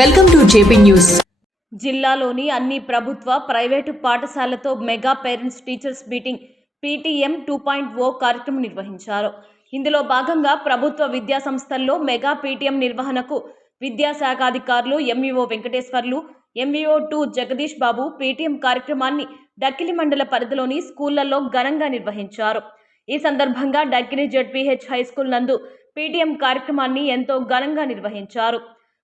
Welcome to JP news జిల్లాలోని అన్ని ప్రభుత్వ private పాఠశాలతో mega parents teachers meeting PTM two point O కార్యక్రమం నిర్వహించారు. ఇందులో భాగంగా ప్రభుత్వ విద్యా సంస్థల్లో మెగా పీటీఎం నిర్వహణకు విద్యాశాఖ అధికారులు MEO Venkateswarlu MEO two Jagadish Babu PTM కార్యక్రమాన్ని డక్కిలి మండల పరిధిలోని స్కూళ్ళలో ఘనంగా నిర్వహించారు. ఈ సందర్భంగా డక్కిలి జడ్పీహెచ్ హై స్కూల్ నందు పీటీఎం కార్యక్రమాన్ని ఎంతో ఘనంగా నిర్వహించారు.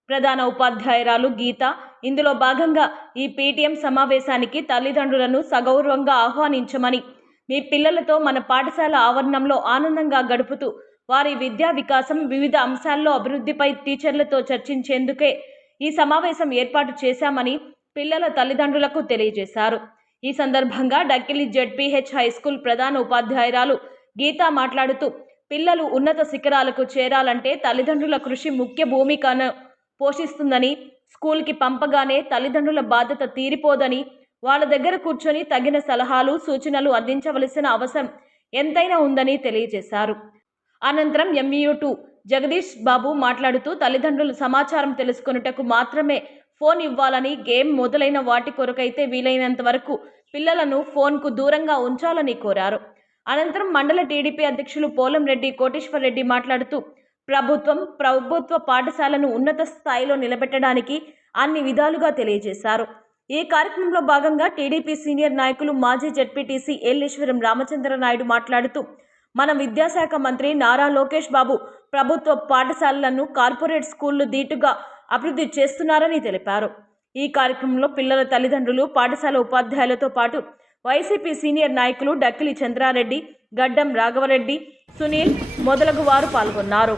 ప్రధాన ఉపాధ్యాయురాలు గీత. ఇందులో భాగంగా ఈ పీటీఎం సమావేశానికి తల్లిదండ్రులను సగౌరవంగా ఆహ్వానించమని మీ పిల్లలతో మన పాఠశాల ఆవరణంలో ఆనందంగా గడుపుతూ వారి విద్యా వికాసం వివిధ అంశాల్లో అభివృద్ధిపై టీచర్లతో చర్చించేందుకే ఈ సమావేశం ఏర్పాటు చేశామని పిల్లల తల్లిదండ్రులకు తెలియజేశారు. ఈ సందర్భంగా డక్కిలి జెడ్పీహెచ్ హై స్కూల్ ప్రధాన ఉపాధ్యాయురాలు గీత మాట్లాడుతూ పిల్లలు ఉన్నత శిఖరాలకు చేరాలంటే తల్లిదండ్రుల కృషి ముఖ్య భూమికను పోషిస్తుందని స్కూల్కి పంపగానే తల్లిదండ్రుల బాధ్యత తీరిపోదని వాళ్ళ దగ్గర కూర్చొని తగిన సలహాలు సూచనలు అందించవలసిన అవసరం ఎంతైనా ఉందని తెలియజేశారు. అనంతరం ఎంఈయూ టూ జగదీష్ బాబు మాట్లాడుతూ తల్లిదండ్రులు సమాచారం తెలుసుకొనుటకు మాత్రమే ఫోన్ ఇవ్వాలని గేమ్ మొదలైన వాటి కొరకైతే వీలైనంత వరకు పిల్లలను ఫోన్కు దూరంగా ఉంచాలని కోరారు. అనంతరం మండల టీడీపీ అధ్యక్షులు పోలంరెడ్డి కోటేశ్వర్ రెడ్డి మాట్లాడుతూ ప్రభుత్వం ప్రభుత్వ పాఠశాలను ఉన్నత స్థాయిలో నిలబెట్టడానికి అన్ని విధాలుగా తెలియజేశారు. ఈ కార్యక్రమంలో భాగంగా టీడీపీ సీనియర్ నాయకులు మాజీ జడ్పీటీసీ ఎల్లేశ్వరం రామచంద్ర నాయుడు మాట్లాడుతూ మన విద్యాశాఖ మంత్రి నారా లోకేష్ బాబు ప్రభుత్వ పాఠశాలలను కార్పొరేట్ స్కూళ్ళు దీటుగా అభివృద్ధి చేస్తున్నారని తెలిపారు. ఈ కార్యక్రమంలో పిల్లల తల్లిదండ్రులు పాఠశాల ఉపాధ్యాయులతో పాటు వైసీపీ సీనియర్ నాయకులు డక్కిలి చంద్రారెడ్డి గడ్డం రాఘవరెడ్డి సునీల్ మొదలగు వారు పాల్గొన్నారు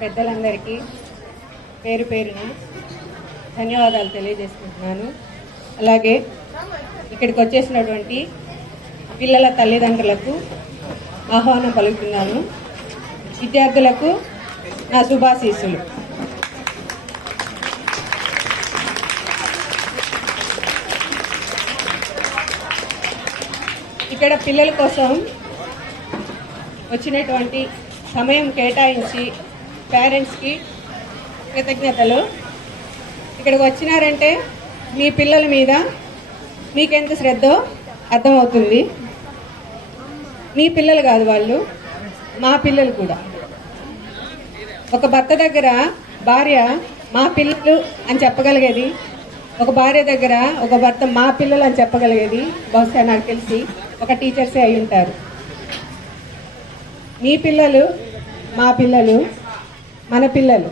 పెద్దలందరికీ పేరు పేరున ధన్యవాదాలు తెలియజేసుకుంటున్నాను. అలాగే ఇక్కడికి వచ్చేసినటువంటి పిల్లల తల్లిదండ్రులకు ఆహ్వానం పలుకుతున్నాను. విద్యార్థులకు నా శుభాశీస్సులు. ఇక్కడ పిల్లల కోసం వచ్చినటువంటి సమయం కేటాయించి పేరెంట్స్కి కృతజ్ఞతలు. ఇక్కడికి వచ్చినారంటే మీ పిల్లల మీద మీకెంత శ్రద్ధో? అర్థమవుతుంది. మీ పిల్లలు కాదు వాళ్ళు మా పిల్లలు కూడా. ఒక భర్త దగ్గర భార్య మా పిల్లలు అని చెప్పగలిగేది ఒక భార్య దగ్గర ఒక భర్త మా పిల్లలు అని చెప్పగలిగేది బహుశా నాకు తెలిసి. ఒక టీచర్సే అయి ఉంటారు. మీ పిల్లలు మా పిల్లలు మన పిల్లలు.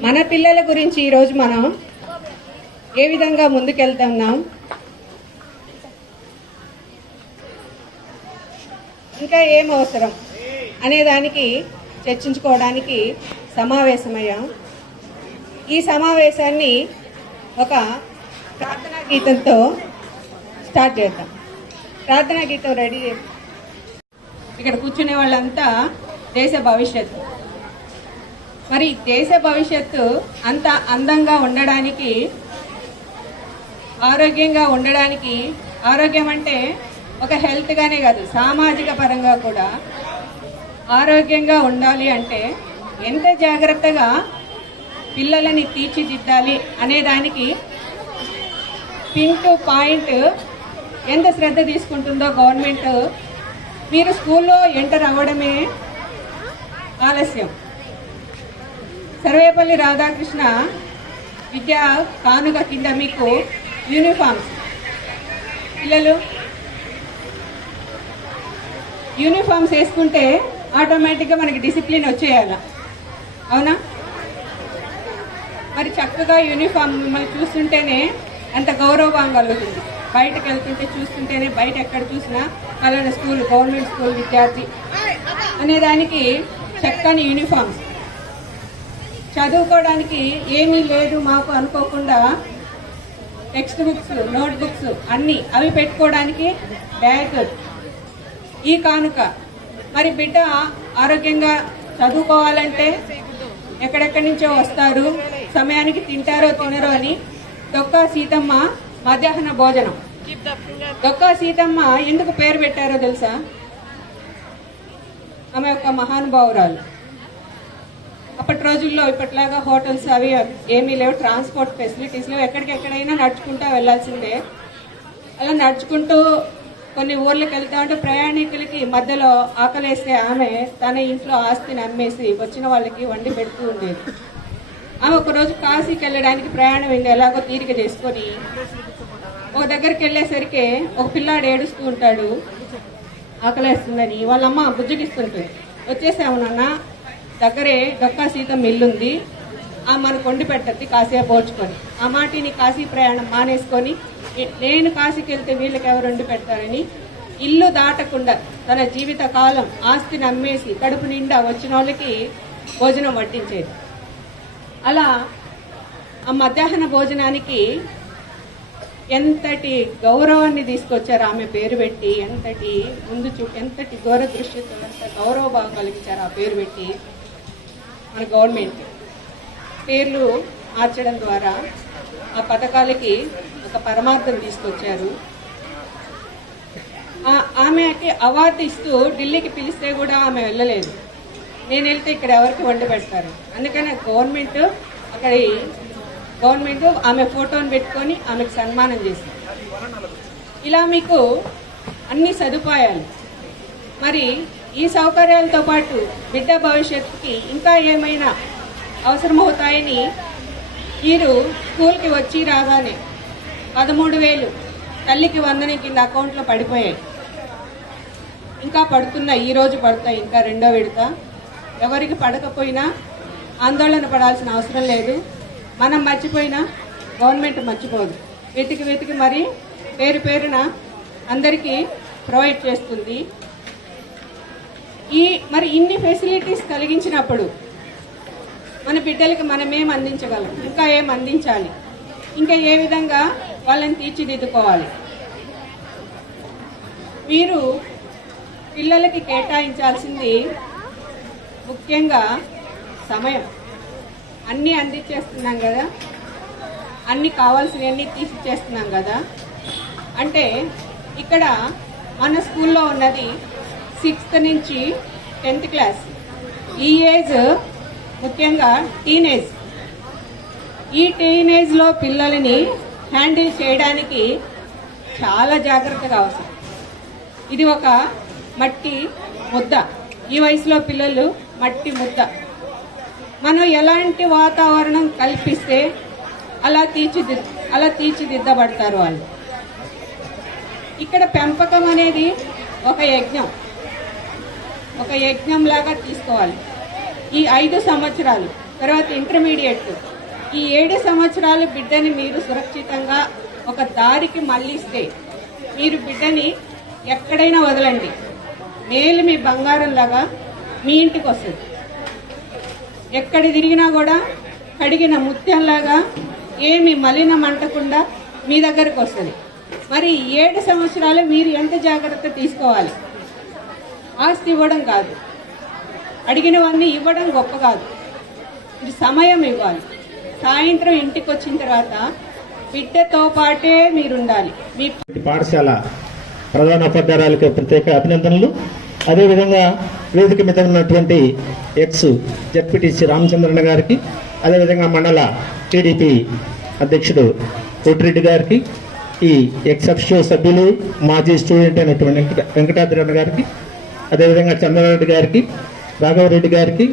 మన పిల్లల గురించి ఈరోజు మనం ఏ విధంగా ముందుకెళ్తున్నాం? ఇంకా ఏం అవసరం? అనే దానికి చర్చించుకోవడానికి సమావేశమయ్యాం. ఈ సమావేశాన్ని ఒక ప్రార్థనా గీతంతో స్టార్ట్ చేద్దాం. ప్రార్థనా గీతం రెడీ చేసి ఇక్కడ కూర్చునే వాళ్ళంతా దేశ భవిష్యత్తు. మరి దేశ భవిష్యత్తు అంత అందంగా ఉండడానికి ఆరోగ్యంగా ఉండడానికి ఆరోగ్యం అంటే ఒక హెల్త్గానే కాదు సామాజిక పరంగా కూడా. ఆరోగ్యంగా ఉండాలి అంటే ఎంత జాగ్రత్తగా పిల్లలని తీర్చిదిద్దాలి అనే దానికి పిన్ టు పాయింట్ ఎంత శ్రద్ధ తీసుకుంటుందో గవర్నమెంట్. మీరు స్కూల్లో ఎంటర్ అవ్వడమే ఆలస్యం. సర్వేపల్లి రాధాకృష్ణ విద్యా కానుక కింద మీకు యూనిఫామ్స్. పిల్లలు యూనిఫామ్స్ వేసుకుంటే ఆటోమేటిక్గా మనకి డిసిప్లిన్ వచ్చేయాల. అవునా? మరి చక్కగా యూనిఫామ్ మిమ్మల్ని చూస్తుంటేనే అంత గౌరవం కలుగుతుంది. బయటకు వెళ్తుంటే చూస్తుంటేనే బయట ఎక్కడ చూసినా అలాంటి స్కూల్ గవర్నమెంట్ స్కూల్ విద్యార్థి అనే దానికి చక్కని యూనిఫామ్స్ చదువుకోవడానికి ఏమీ లేదు మాకు అనుకోకుండా టెక్స్ట్ బుక్స్ నోట్ బుక్స్ అన్నీ అవి పెట్టుకోవడానికి బ్యాగ్ ఈ కానుక. మరి బిడ్డ ఆరోగ్యంగా చదువుకోవాలంటే ఎక్కడెక్కడి నుంచో వస్తారు సమయానికి తింటారో తినరో అని దొక్క సీతమ్మ మధ్యాహ్న భోజనం. దొక్కా సీతమ్మ ఎందుకు పేరు పెట్టారో తెలుసా? ఆమె ఒక మహానుభావురాలు. అప్పటి రోజుల్లో ఇప్పట్లాగా హోటల్స్ అవి ఏమీ లేవు ట్రాన్స్పోర్ట్ ఫెసిలిటీస్ లేవు. ఎక్కడికెక్కడైనా నడుచుకుంటూ వెళ్ళాల్సిందే. అలా నడుచుకుంటూ కొన్ని ఊర్లకు వెళ్తా ఉంటే ప్రయాణికులకి మధ్యలో ఆకలేస్తే ఆమె తన ఇంట్లో ఆస్తిని అమ్మేసి వచ్చిన వాళ్ళకి వండి పెడుతూ ఉండేది. ఆమె ఒకరోజు కాశీకి వెళ్ళడానికి ప్రయాణం అయింది. ఎలాగో తీరిక చేసుకొని ఒక దగ్గరికి వెళ్ళేసరికి ఒక పిల్లాడు ఏడుస్తూ ఉంటాడు. ఆకలేస్తుందని వాళ్ళమ్మ బుజ్జగిస్తుంటుంది. వచ్చేసాము నాన్న. దగ్గరే డొక్కా సీతం ఇల్లుంది. ఆ మనకు వండి పెట్టద్ది కాసేపు పోడ్చుకొని. ఆ మాటిని కాశీ ప్రయాణం మానేసుకొని నేను కాశీకి వెళ్తే వీళ్ళకి ఎవరు వండి పెడతారని ఇల్లు దాటకుండా తన జీవిత కాలం ఆస్తిని అమ్మేసి కడుపు నిండా వచ్చిన వాళ్ళకి భోజనం వడ్డించేది. అలా ఆ మధ్యాహ్న భోజనానికి ఎంతటి గౌరవాన్ని తీసుకొచ్చారు ఆమె పేరు పెట్టి ఎంతటి ముందు చూ ఎంతటి దూరదృష్టితో ఎంత గౌరవ భావం కలిగించారు ఆ పేరు పెట్టి మన గవర్నమెంట్. పేర్లు మార్చడం ద్వారా ఆ పథకాలకి ఒక పరమార్థం తీసుకొచ్చారు. ఆమెకి అవార్డు ఇస్తూ ఢిల్లీకి పిలిస్తే కూడా ఆమె వెళ్ళలేదు. నేను వెళ్తే ఇక్కడ ఎవరికి వండి పెడతారు? అందుకని గవర్నమెంట్ అక్కడ గవర్నమెంట్ ఆమె ఫోటోని పెట్టుకొని ఆమెకు సన్మానం చేసింది. ఇలా మీకు అన్ని సదుపాయాలు. మరి ఈ సౌకర్యాలతో పాటు బిడ్డ భవిష్యత్తుకి ఇంకా ఏమైనా అవసరమవుతాయని మీరు స్కూల్కి వచ్చి రాగానే పదమూడు వేలు తల్లికి వందన కింద అకౌంట్లో పడిపోయాయి. ఇంకా పడుతున్నాయి ఈరోజు పడతాయి ఇంకా రెండో విడత. ఎవరికి పడకపోయినా ఆందోళన పడాల్సిన అవసరం లేదు. మనం మర్చిపోయినా గవర్నమెంట్ మర్చిపోదు. వెతికి వెతికి మరి పేరు పేరున అందరికీ ప్రొవైడ్ చేస్తుంది. ఈ మరి ఇన్ని ఫెసిలిటీస్ కలిగించినప్పుడు మన బిడ్డలకి మనమేం అందించగలం? ఇంకా ఏం అందించాలి? ఇంకా ఏ విధంగా వాళ్ళని తీర్చిదిద్దుకోవాలి? మీరు పిల్లలకి కేటాయించాల్సింది ముఖ్యంగా సమయం. అన్నీ అందించేస్తున్నాం కదా? అన్నీ కావాల్సినవన్నీ తీసిచ్చేస్తున్నాం కదా? అంటే ఇక్కడ మన స్కూల్లో ఉన్నది సిక్స్త్ నుంచి టెన్త్ క్లాస్. ఈ ఏజ్ ముఖ్యంగా టీనేజ్. ఈ టీనేజ్లో పిల్లలని హ్యాండిల్ చేయడానికి చాలా జాగ్రత్తగా అవసరం. ఇది ఒక మట్టి ముద్ద. ఈ వయసులో పిల్లలు మట్టి ముద్ద. మనం ఎలాంటి వాతావరణం కల్పిస్తే అలా తీర్చిది అలా తీర్చిదిద్దబడతారు వాళ్ళు. ఇక్కడ పెంపకం అనేది ఒక యజ్ఞం. ఒక యజ్ఞం లాగా తీసుకోవాలి. ఈ ఐదు సంవత్సరాలు తర్వాత ఇంటర్మీడియట్. ఈ ఏడు సంవత్సరాలు బిడ్డని మీరు సురక్షితంగా ఒక దారికి మళ్ళిస్తే మీరు బిడ్డని ఎక్కడైనా వదలండి. మేలు మీ బంగారం లాగా మీ ఇంటికి వస్తుంది. ఎక్కడ తిరిగినా కూడా కడిగిన ముత్యంలాగా ఏమి మలినం అంటకుండా మీ దగ్గరకు వస్తుంది. మరి ఏడు సంవత్సరాలు మీరు ఎంత జాగ్రత్త తీసుకోవాలి? ఆస్తి ఇవ్వడం కాదు. అడిగినవన్నీ ఇవ్వడం గొప్ప కాదు. ఇది సమయం ఇవ్వాలి. సాయంత్రం ఇంటికి వచ్చిన తర్వాత బిడ్డతో పాటే మీరు ఉండాలి మీ పాఠశాల ప్రధాన ప్రధానోపాధ్యాయురాలకు ప్రత్యేక అభినందనలు. అదేవిధంగా వేదిక మీద ఉన్నటువంటి ఎక్స్ జడ్పీటీసీ రామచంద్రన్న గారికి అదేవిధంగా మండల టీడీపీ అధ్యక్షుడు కోటిరెడ్డి గారికి ఈ ఎక్సెప్షో సభ్యులు మాజీ స్టూడెంట్ అయినటువంటి వెంకట వెంకటాద్రన్న గారికి అదేవిధంగా చంద్రారెడ్డి గారికి రాఘవరెడ్డి గారికి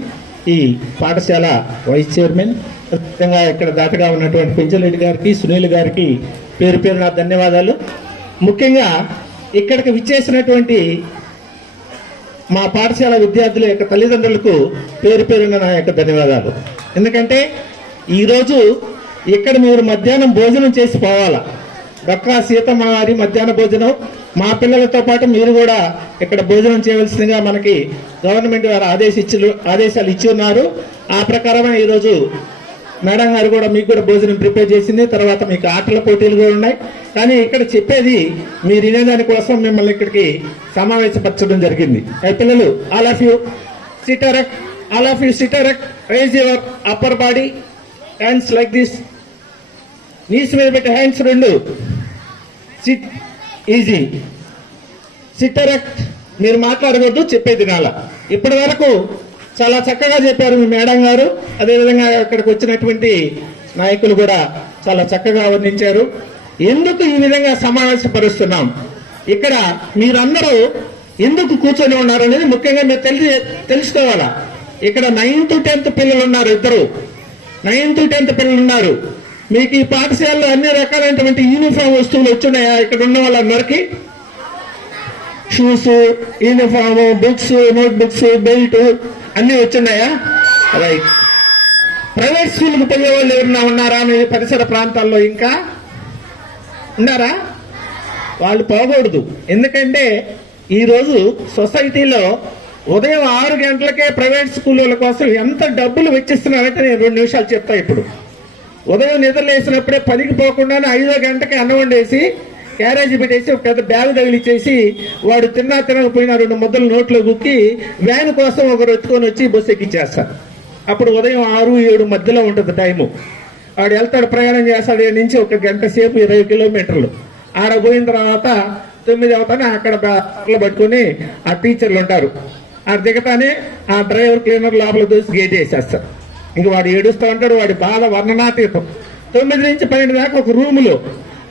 ఈ పాఠశాల వైస్ చైర్మన్ అదేవిధంగా ఇక్కడ దాతగా ఉన్నటువంటి పెంచలరెడ్డి గారికి సునీల్ గారికి పేరు పేరు నా ధన్యవాదాలు. ముఖ్యంగా ఇక్కడికి విచ్చేసినటువంటి మా పాఠశాల విద్యార్థుల యొక్క తల్లిదండ్రులకు పేరు పేరున నా యొక్క ధన్యవాదాలు. ఎందుకంటే ఈరోజు ఇక్కడ మీరు మధ్యాహ్నం భోజనం చేసి పోవాలా. డొక్కా సీతమ్మ వారి మధ్యాహ్న భోజనం. మా పిల్లలతో పాటు మీరు కూడా ఇక్కడ భోజనం చేయవలసిందిగా మనకి గవర్నమెంట్ వారు ఆదేశించు ఆదేశాలు ఇచ్చి ఉన్నారు. ఆ ప్రకారమే ఈరోజు మేడం గారు కూడా మీకు కూడా భోజనం ప్రిపేర్ చేసింది. తర్వాత మీకు ఆటల పోటీలు కూడా ఉన్నాయి. కానీ ఇక్కడ చెప్పేది మీరు వినేదాని కోసం మిమ్మల్ని ఇక్కడికి సమావేశపరచడం జరిగింది. పిల్లలు all of you. Sit erect all of you sit erect raise your upper body hands like this knees మీద పెట్టి హ్యాండ్స్ రెండు. సిట్ ఈజీ సిటరక్ మీరు మాట్లాడకూడదు చెప్పేది నాలా. ఇప్పటి వరకు చాలా చక్కగా చెప్పారు మీ మేడం గారు. అదేవిధంగా ఇక్కడికి వచ్చినటువంటి నాయకులు కూడా చాలా చక్కగా వర్ణించారు. ఎందుకు ఈ విధంగా సమావేశపరుస్తున్నాం ఇక్కడ మీరందరూ ఎందుకు కూర్చొని ఉన్నారు అనేది ముఖ్యంగా మీరు తెలి తెలుసుకోవాలా? ఇక్కడ నైన్త్ టెన్త్ పిల్లలు ఉన్నారు ఇద్దరు. నైన్త్ టెన్త్ పిల్లలు ఉన్నారు. మీకు ఈ పాఠశాలలో అన్ని రకాలైనటువంటి యూనిఫామ్ వస్తువులు వచ్చున్నాయా? ఇక్కడ ఉన్న వాళ్ళందరికీ? Shoes uniform books note books belt అన్నీ వచ్చున్నాయా? రైట్. ప్రైవేట్ స్కూల్కి పోయే వాళ్ళు ఎవరన్నా ఉన్నారా మీ పరిసర ప్రాంతాల్లో ఇంకా ఉన్నారా? వాళ్ళు పోకూడదు. ఎందుకంటే ఈరోజు సొసైటీలో ఉదయం ఆరు గంటలకే ప్రైవేట్ స్కూళ్ళ కోసం ఎంత డబ్బులు వెచ్చిస్తున్నారంటే నేను రెండు నిమిషాలు చెప్తా ఇప్పుడు. ఉదయం నిద్రలేసినప్పుడే పనికి పోకుండానే ఐదో గంటకి అన్నం వండేసి క్యారేజీ పెట్టేసి ఒక పెద్ద బ్యాగ్ తగిలిచ్చేసి వాడు తిన్నా తినకపోయినా రెండు ముద్దలు నోట్లో గుక్కి వ్యాన్ కోసం ఒకరు ఎత్తుకొని వచ్చి బస్సు ఎక్కిచ్చేస్తారు. అప్పుడు ఉదయం ఆరు ఏడు మధ్యలో ఉంటుంది టైము వాడు వెళ్తాడు ప్రయాణం చేస్తాడు ఈడ నుంచి ఒక గంట సేపు ఇరవై కిలోమీటర్లు. ఆడ పోయిన తర్వాత తొమ్మిది అవుతానే అక్కడ బ్యాగ్లు పట్టుకొని ఆ టీచర్లు ఉంటారు. ఆ దిగతానే ఆ డ్రైవర్ క్లీనర్ లోపల దోసి గేట్ వేసేస్తారు. ఇంక వాడు ఏడుస్తూ ఉంటాడు వాడి బాధ వర్ణనాతీతం. తొమ్మిది నుంచి పన్నెండు దాకా ఒక రూములో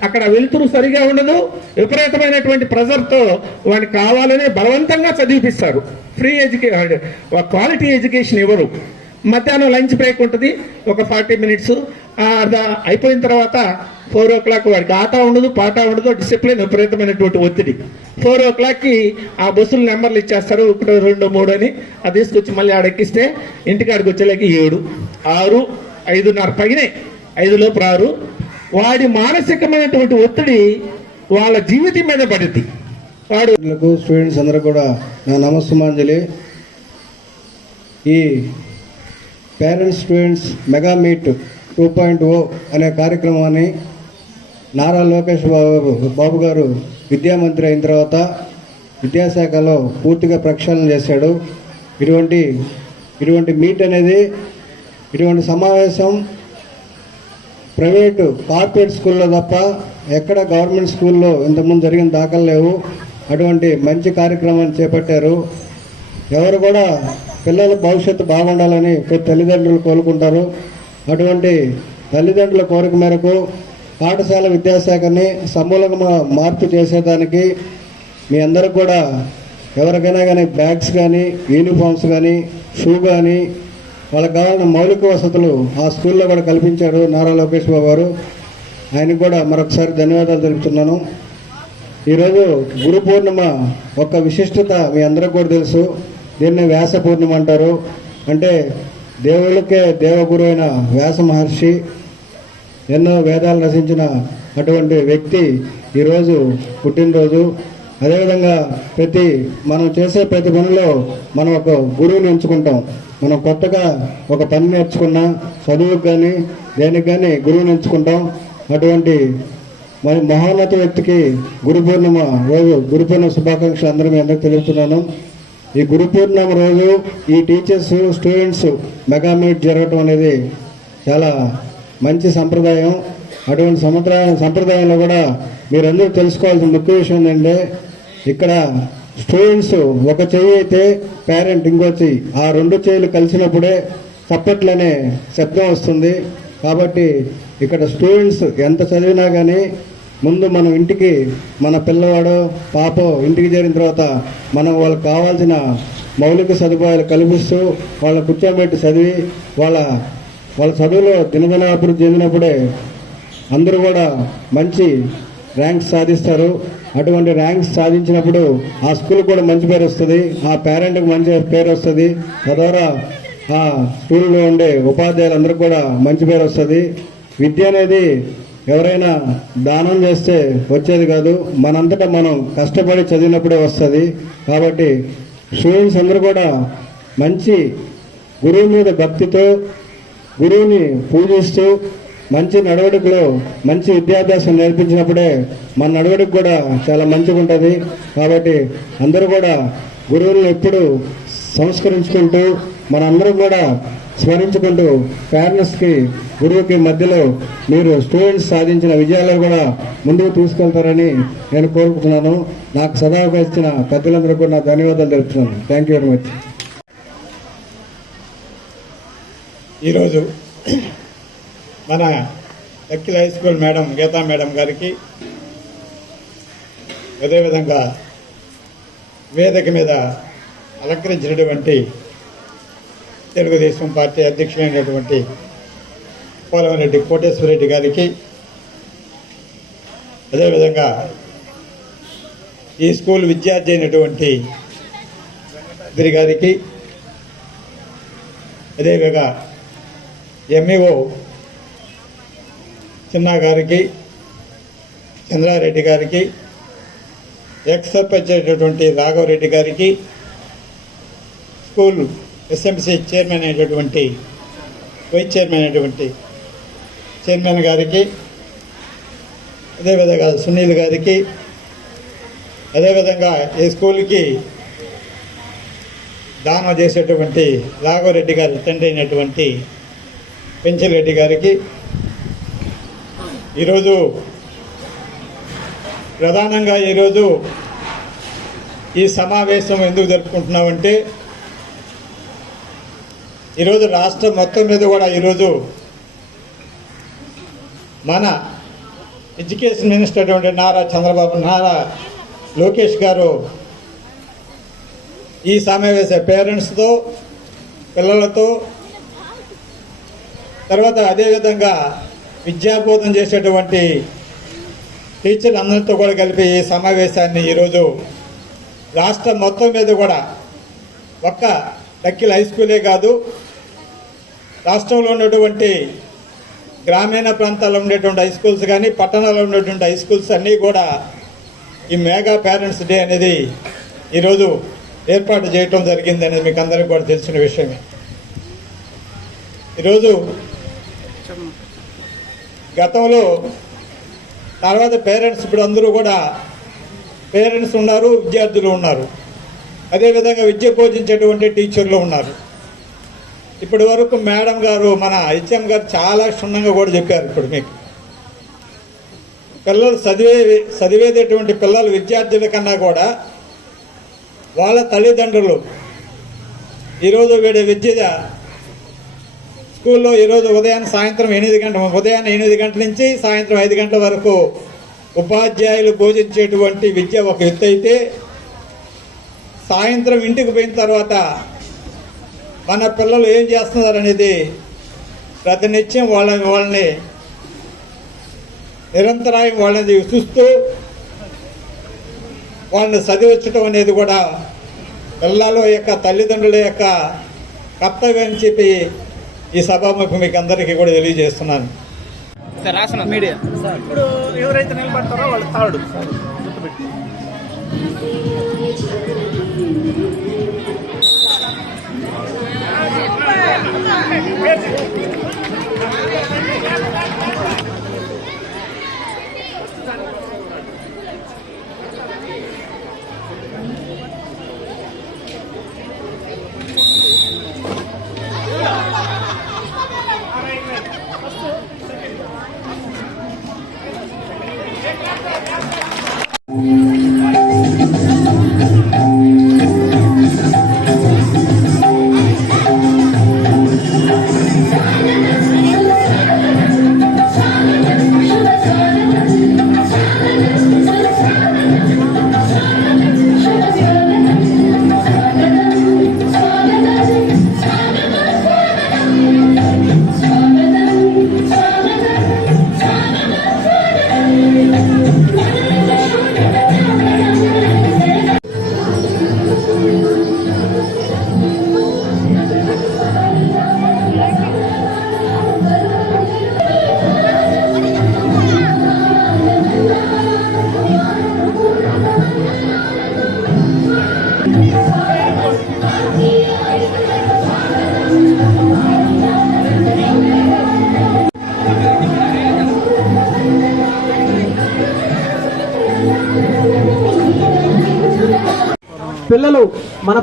అక్కడ వెలుతురు సరిగా ఉండదు. విపరీతమైనటువంటి ప్రెజర్తో వాడిని కావాలని బలవంతంగా చదివిపిస్తారు. ఫ్రీ ఎడ్యుకేషన్ క్వాలిటీ ఎడ్యుకేషన్ ఇవ్వరు మధ్యాహ్నం లంచ్ బ్రేక్ ఉంటుంది ఒక ఫార్టీ మినిట్స్ అయిపోయిన తర్వాత ఫోర్ ఓ క్లాక్ వాడికి ఆట ఉండదు పాట ఉండదు డిసిప్లిన్ విపరీతమైనటువంటి ఒత్తిడి. ఫోర్ ఓ క్లాక్కి ఆ బస్సులు నెంబర్లు ఇచ్చేస్తారు ఒకటి రెండు మూడు అని. అది తీసుకొచ్చి మళ్ళీ ఆడెక్కిస్తే ఇంటికాడికి వచ్చేలాకి ఏడు ఆరు ఐదున్నర పగినాయి ఐదు లోపు రారు వాడి మానసికమైనటువంటి ఒత్తిడి వాళ్ళ జీవితం మీద పడింది. వాడు స్టూడెంట్స్ అందరూ కూడా నా నమస్తమాంజలి ఈ parents students mega meet two point O అనే కార్యక్రమాన్ని నారా లోకేష్ బాబు బాబు గారు విద్యామంత్రి అయిన తర్వాత విద్యాశాఖలో పూర్తిగా ప్రక్షాళన చేశాడు. ఇటువంటి ఇటువంటి మీట్ అనేది ఇటువంటి సమావేశం ప్రైవేటు కార్పొరేట్ స్కూల్లో తప్ప ఎక్కడ గవర్నమెంట్ స్కూల్లో ఇంతకుముందు జరిగిన దాఖలు లేవు. అటువంటి మంచి కార్యక్రమాన్ని చేపట్టారు. ఎవరు కూడా పిల్లల భవిష్యత్తు బాగుండాలని తల్లిదండ్రులు కోరుకుంటారు. అటువంటి తల్లిదండ్రుల కోరిక మేరకు పాఠశాల విద్యాశాఖని సమూలంగా మార్పు చేసేదానికి మీ అందరికి కూడా ఎవరికైనా కానీ బ్యాగ్స్ కానీ యూనిఫామ్స్ కానీ షూ కానీ వాళ్ళకి కావాలన్న మౌలిక వసతులు ఆ స్కూల్లో కూడా కల్పించారు నారా లోకేష్ బాబు గారు. ఆయనకు కూడా మరొకసారి ధన్యవాదాలు తెలుపుతున్నాను. ఈరోజు గురు పూర్ణిమ ఒక విశిష్టత మీ అందరికి కూడా తెలుసు. దీన్ని వ్యాస పూర్ణిమ అంటారు. అంటే దేవుళ్ళకే దేవగురు అయిన వ్యాస మహర్షి ఎన్నో వేదాలు రచించిన అటువంటి వ్యక్తి ఈరోజు పుట్టినరోజు. అదేవిధంగా ప్రతి మనం చేసే ప్రతి పనిలో మనం ఒక గురువుని ఎంచుకుంటాం. మనం కొత్తగా ఒక పని నేర్చుకున్నా చదువుకు కానీ దేనికి కానీ గురువుని ఎంచుకుంటాం. అటువంటి మరి మహోన్నత వ్యక్తికి గురు పూర్ణిమ రోజు గురు పూర్ణిమ శుభాకాంక్షలు అందరూ మీ అందరికి తెలుపుతున్నాను. ఈ గురు పూర్ణిమ రోజు ఈ టీచర్స్ స్టూడెంట్స్ మెగా మీట్ జరగటం అనేది చాలా మంచి సంప్రదాయం. అటువంటి సముద్ర సంప్రదాయంలో కూడా మీరందరూ తెలుసుకోవాల్సిన ముఖ్య విషయం ఏంటంటే ఇక్కడ స్టూడెంట్స్ ఒక చెయ్యి అయితే పేరెంట్ ఇంకో చెయ్యి ఆ రెండు చెయ్యిలు కలిసినప్పుడే చప్పట్లనే శబ్దం వస్తుంది. కాబట్టి ఇక్కడ స్టూడెంట్స్ ఎంత చదివినా కానీ ముందు మనం ఇంటికి మన పిల్లవాడు పాపో ఇంటికి చేరిన తర్వాత మనం వాళ్ళకి కావాల్సిన మౌలిక సదుపాయాలు కల్పిస్తూ వాళ్ళ కూర్చోబెట్టి చదివి వాళ్ళ వాళ్ళ చదువులో దినదిన అభివృద్ధి చెందినప్పుడే అందరూ కూడా మంచి ర్యాంక్స్ సాధిస్తారు. అటువంటి ర్యాంక్స్ సాధించినప్పుడు ఆ స్కూల్ కూడా మంచి పేరు వస్తుంది. ఆ పేరెంట్కి మంచి పేరు వస్తుంది. తద్వారా ఆ స్కూల్లో ఉండే ఉపాధ్యాయులందరికీ కూడా మంచి పేరు వస్తుంది. విద్య అనేది ఎవరైనా దానం చేస్తే వచ్చేది కాదు. మనంతటా మనం కష్టపడి చదివినప్పుడే వస్తుంది. కాబట్టి స్టూడెంట్స్ అందరూ కూడా మంచి గురువు మీద భక్తితో గురువుని పూజిస్తూ మంచి నడవడికలో మంచి విద్యాభ్యాసం నేర్పించినప్పుడే మన నడవడికి కూడా చాలా మంచిగా ఉంటుంది కాబట్టి అందరూ కూడా గురువులను ఎప్పుడు సంస్కరించుకుంటూ మనందరం కూడా స్మరించుకుంటూ పేరెంట్స్కి గురువుకి మధ్యలో మీరు స్టూడెంట్స్ సాధించిన విజయాలు కూడా ముందుకు తీసుకెళ్తారని నేను కోరుకుంటున్నాను. నాకు సదావహించిన పెద్దలందరూ కూడా నా ధన్యవాదాలు తెలుపుతున్నాను. థ్యాంక్ యూ వెరీ మచ్ ఈరోజు మన Akhila high school madam Geetha madam గారికి అదేవిధంగా వేదిక మీద అలంకరించినటువంటి తెలుగుదేశం పార్టీ అధ్యక్షులైనటువంటి పోలవరెడ్డి కోటేశ్వరరెడ్డి గారికి అదేవిధంగా ఈ స్కూల్ విద్యార్థి అయినటువంటి ఇద్దరి గారికి అదేవిధంగా ఎంఈఓ చిన్న గారికి చంద్రారెడ్డి గారికి ఎక్స్ సర్పంచ్ అయినటువంటి రాఘవరెడ్డి గారికి స్కూల్ ఎస్ఎంసి చైర్మన్ అయినటువంటి వైస్ చైర్మన్ అయినటువంటి చైర్మన్ గారికి అదేవిధంగా సునీల్ గారికి అదేవిధంగా ఈ స్కూల్కి దానం చేసేటువంటి రాఘవరెడ్డి గారి తండ్రి అయినటువంటి పెంచిరెడ్డి గారికి ఈరోజు ప్రధానంగా ఈరోజు ఈ సమావేశం ఎందుకు జరుపుకుంటున్నామంటే ఈరోజు రాష్ట్రం మొత్తం మీద కూడా ఈరోజు మన ఎడ్యుకేషన్ మినిస్టర్ అటువంటి నారా చంద్రబాబు నారా లోకేష్ గారు ఈ సమావేశ పేరెంట్స్తో పిల్లలతో తర్వాత అదేవిధంగా విద్యాబోధన చేసేటువంటి టీచర్లు అందరితో కూడా కలిపి ఈ సమావేశాన్ని ఈరోజు రాష్ట్రం మొత్తం మీద కూడా ఒక్క లక్కిల్ హై స్కూలే కాదు రాష్ట్రంలో ఉన్నటువంటి గ్రామీణ ప్రాంతాల్లో ఉండేటువంటి హై స్కూల్స్ కానీ పట్టణాల్లో ఉన్నటువంటి హై స్కూల్స్ అన్నీ కూడా ఈ మెగా పేరెంట్స్ డే అనేది ఈరోజు ఏర్పాటు చేయటం జరిగింది అనేది మీకు అందరికీ కూడా తెలిసిన విషయమే. ఈరోజు గతంలో తర్వాత పేరెంట్స్ ఇప్పుడు అందరూ కూడా పేరెంట్స్ ఉన్నారు విద్యార్థులు ఉన్నారు. అదేవిధంగా విద్య బోధించేటువంటి టీచర్లు ఉన్నారు. ఇప్పటి వరకు మేడం గారు మన హెచ్ఎం గారు చాలా క్షుణ్ణంగా కూడా చెప్పారు ఇప్పుడు మీకు. పిల్లలు చదివే చదివేటటువంటి పిల్లలు విద్యార్థుల కన్నా కూడా వాళ్ళ తల్లిదండ్రులు ఈరోజు వీడి విద్య స్కూల్లో ఈరోజు ఉదయం సాయంత్రం ఎనిమిది గంటల ఉదయాన్నే ఎనిమిది గంటల నుంచి సాయంత్రం ఐదు గంటల వరకు ఉపాధ్యాయులు బోధించేటువంటి విద్య ఒక ఎత్తు అయితే సాయంత్రం ఇంటికి పోయిన తర్వాత మన పిల్లలు ఏం చేస్తున్నారు అనేది ప్రతినిత్యం వాళ్ళ వాళ్ళని నిరంతరాయం వాళ్ళని చూస్తూ వాళ్ళని చదివించడం అనేది కూడా పిల్లల యొక్క తల్లిదండ్రుల యొక్క కర్తవ్యం చెప్పి ఈ సభాముఖం మీకు అందరికీ కూడా తెలియజేస్తున్నాను. రాసిన మీడియా. ఇప్పుడు ఎవరైతే నిలబడతారో వాళ్ళు తాడు. గుర్తుపెట్టి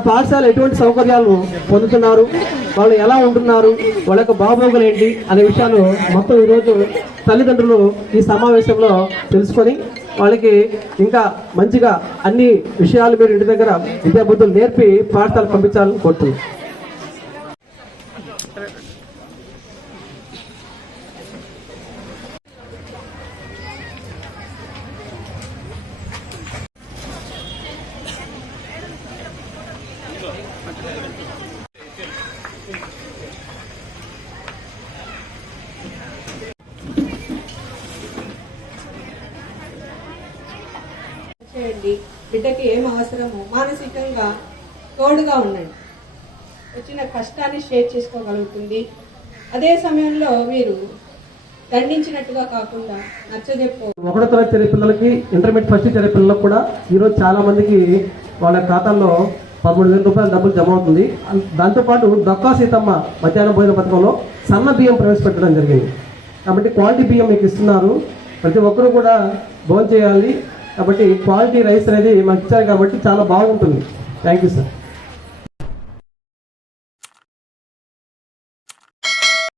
పాఠశాల ఎటువంటి సౌకర్యాలను పొందుతున్నారు? వాళ్ళు ఎలా ఉంటున్నారు? వాళ్ళ యొక్క బాబోగులు ఏంటి? అనే విషయాలు మొత్తం ఈరోజు తల్లిదండ్రులు ఈ సమావేశంలో తెలుసుకొని వాళ్ళకి ఇంకా మంచిగా అన్ని విషయాలు మీరు ఇంటి దగ్గర విద్యాబుద్ధులు నేర్పి పాఠశాలకు పంపించాలని కోరుతున్నాను చేయండి. బిడ్డకి ఏం అవసరమో? మానసికంగా తోడుగా ఉండండి. వచ్చిన కష్టాన్ని షేర్ చేసుకోగలుగుతుంది. అదే సమయంలో మీరు దండించినట్టుగా కాకుండా నచ్చజెప్పు ఒకటో తరగతి చదివే పిల్లలకి ఇంటర్మీడియట్ ఫస్ట్ చదివే పిల్లలకు కూడా ఈరోజు చాలా మందికి వాళ్ళ ఖాతాల్లో పదమూడు వేల రూపాయల డబ్బులు జమ అవుతుంది. దాంతోపాటు దొక్కా సీతమ్మ మధ్యాహ్నం భోజన పథకంలో సన్న బియ్యం ప్రవేశపెట్టడం జరిగింది. కాబట్టి క్వాలిటీ బియ్యం మీకు ఇస్తున్నారు. ప్రతి ఒక్కరూ కూడా భోజనం చేయాలి. కాబట్టి క్వాలిటీ రైస్ అనేది మాకు ఇచ్చారు కాబట్టి చాలా బాగుంటుంది. Thank you sir.